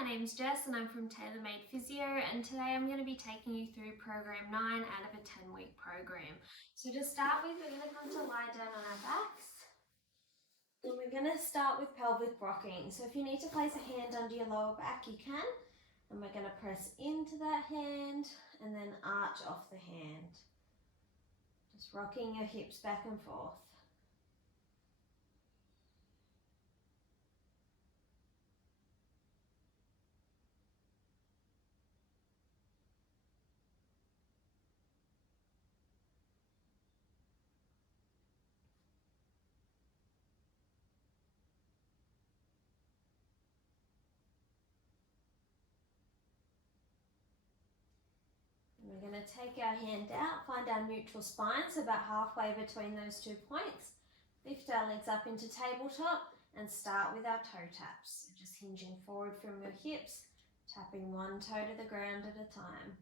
my name's Jess and I'm from TaylorMade Physio, and today I'm going to be taking you through program 9 out of a 10-week program. So to start with, we're going to come to lie down on our backs. And we're going to start with pelvic rocking. So if you need to place a hand under your lower back, you can. And we're going to press into that hand and then arch off the hand. Just rocking your hips back and forth. We're going to take our hand out, find our neutral spine, so about halfway between those 2 points. Lift our legs up into tabletop and start with our toe taps. So just hinging forward from your hips, tapping one toe to the ground at a time.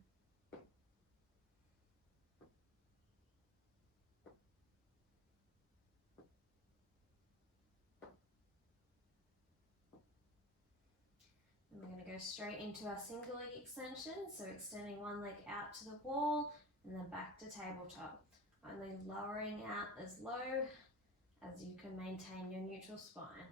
And we're going to go straight into our single leg extension, so extending one leg out to the wall and then back to tabletop. Only lowering out as low as you can maintain your neutral spine.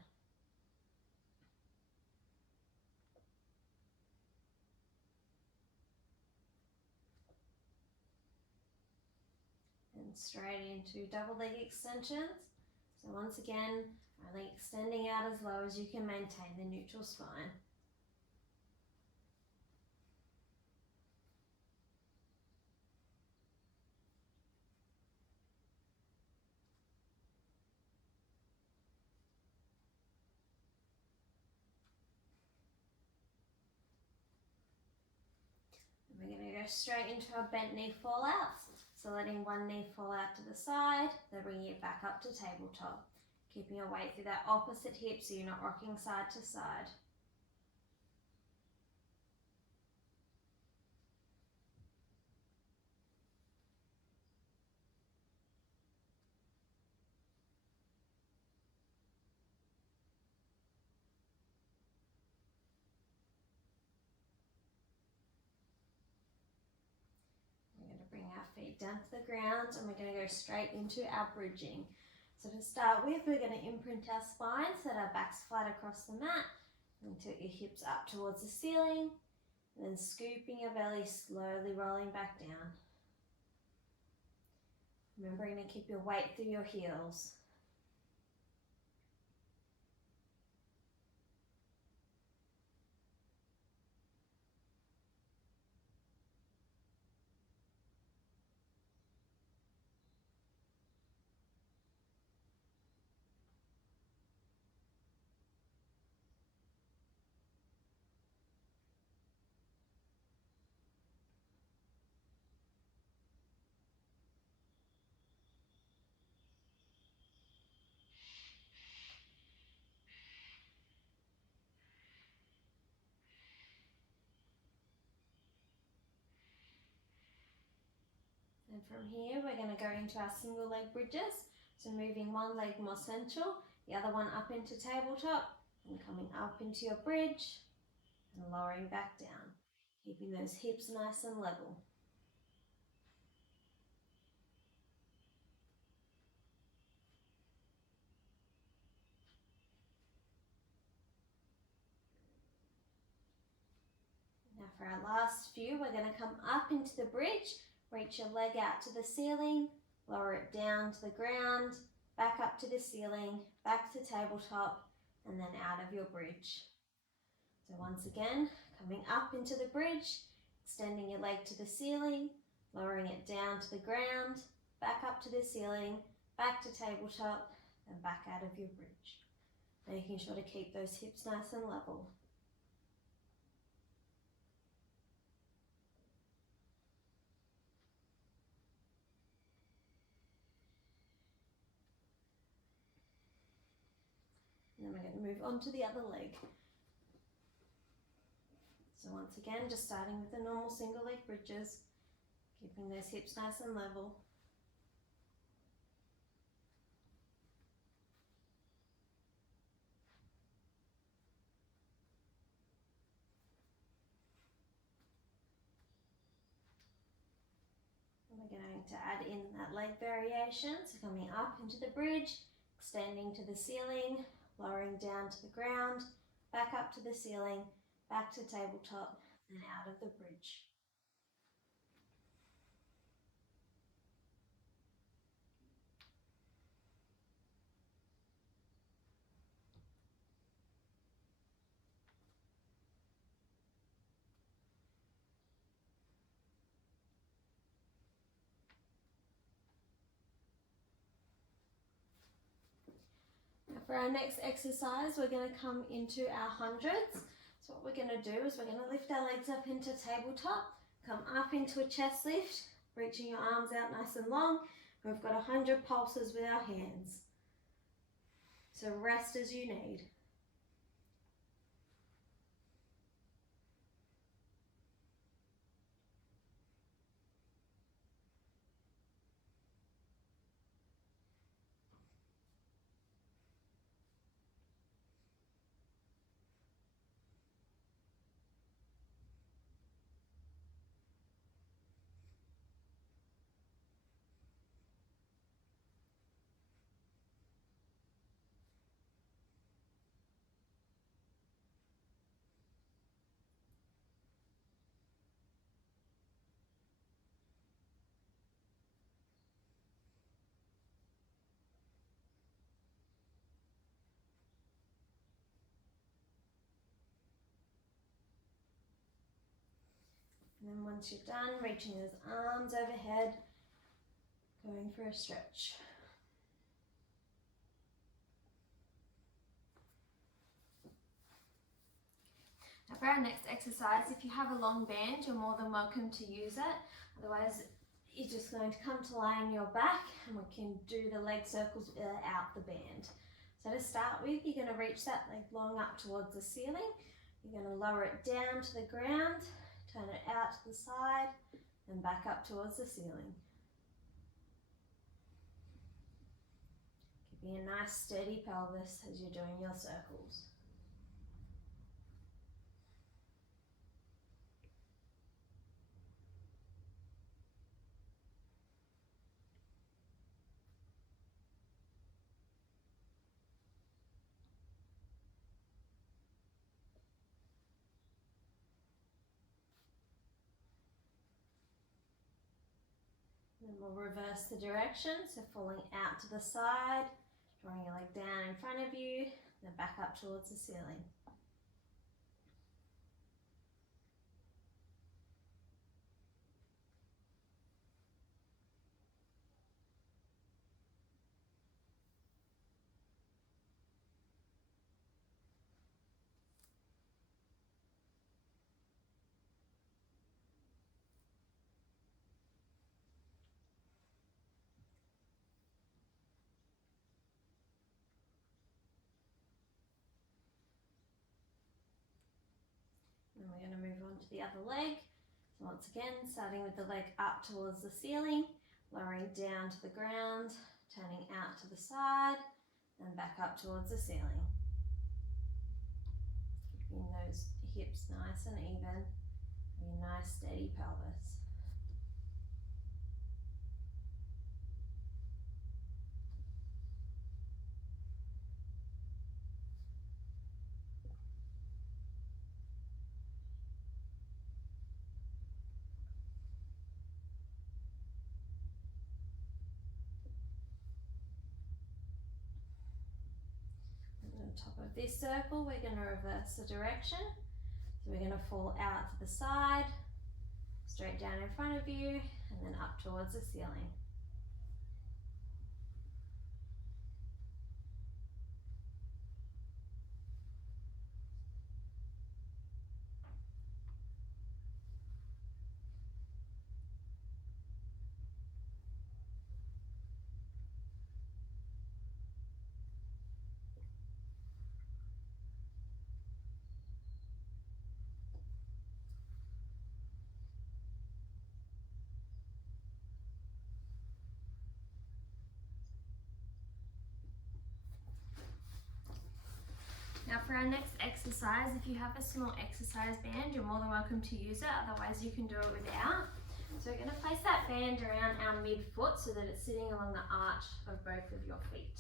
And straight into double leg extensions. So once again, only extending out as low as you can maintain the neutral spine. We're going to go straight into our bent knee fallouts. So letting one knee fall out to the side, then bringing it back up to tabletop. Keeping your weight through that opposite hip so you're not rocking side to side. We're going to bring our feet down to the ground and we're going to go straight into our bridging. So to start with, we're going to imprint our spine so that our back's flat across the mat. And tilt your hips up towards the ceiling. And then scooping your belly, slowly rolling back down. Remembering to keep your weight through your heels. And from here, we're going to go into our single leg bridges. So moving one leg more central, the other one up into tabletop, and coming up into your bridge, and lowering back down. Keeping those hips nice and level. Now for our last few, we're going to come up into the bridge, reach your leg out to the ceiling, lower it down to the ground, back up to the ceiling, back to tabletop, and then out of your bridge. So once again, coming up into the bridge, extending your leg to the ceiling, lowering it down to the ground, back up to the ceiling, back to tabletop, and back out of your bridge. Making sure to keep those hips nice and level. And then we're going to move on to the other leg. So once again, just starting with the normal single leg bridges, keeping those hips nice and level. to add in that leg variation. So coming up into the bridge, extending to the ceiling, lowering down to the ground, back up to the ceiling, back to tabletop, and out of the bridge. For our next exercise, we're going to come into our hundreds. So what we're going to do is we're going to lift our legs up into tabletop, come up into a chest lift, reaching your arms out nice and long. We've got 100 pulses with our hands. So rest as you need. And then once you're done, reaching those arms overhead, going for a stretch. Now for our next exercise, if you have a long band, you're more than welcome to use it. Otherwise, you're just going to come to lie on your back and we can do the leg circles without the band. So to start with, you're going to reach that leg long up towards the ceiling. You're going to lower it down to the ground, turn it out to the side, and back up towards the ceiling. Keeping a nice steady pelvis as you're doing your circles. Then we'll reverse the direction, so falling out to the side, drawing your leg down in front of you, then back up towards the ceiling. And we're going to move on to the other leg. So once again, starting with the leg up towards the ceiling, lowering down to the ground, turning out to the side, then back up towards the ceiling. Keeping those hips nice and even, having a nice steady pelvis. Top of this circle, we're going to reverse the direction. So we're going to fall out to the side, straight down in front of you, and then up towards the ceiling. Now for our next exercise, if you have a small exercise band, you're more than welcome to use it, otherwise you can do it without. So we're going to place that band around our midfoot so that it's sitting along the arch of both of your feet.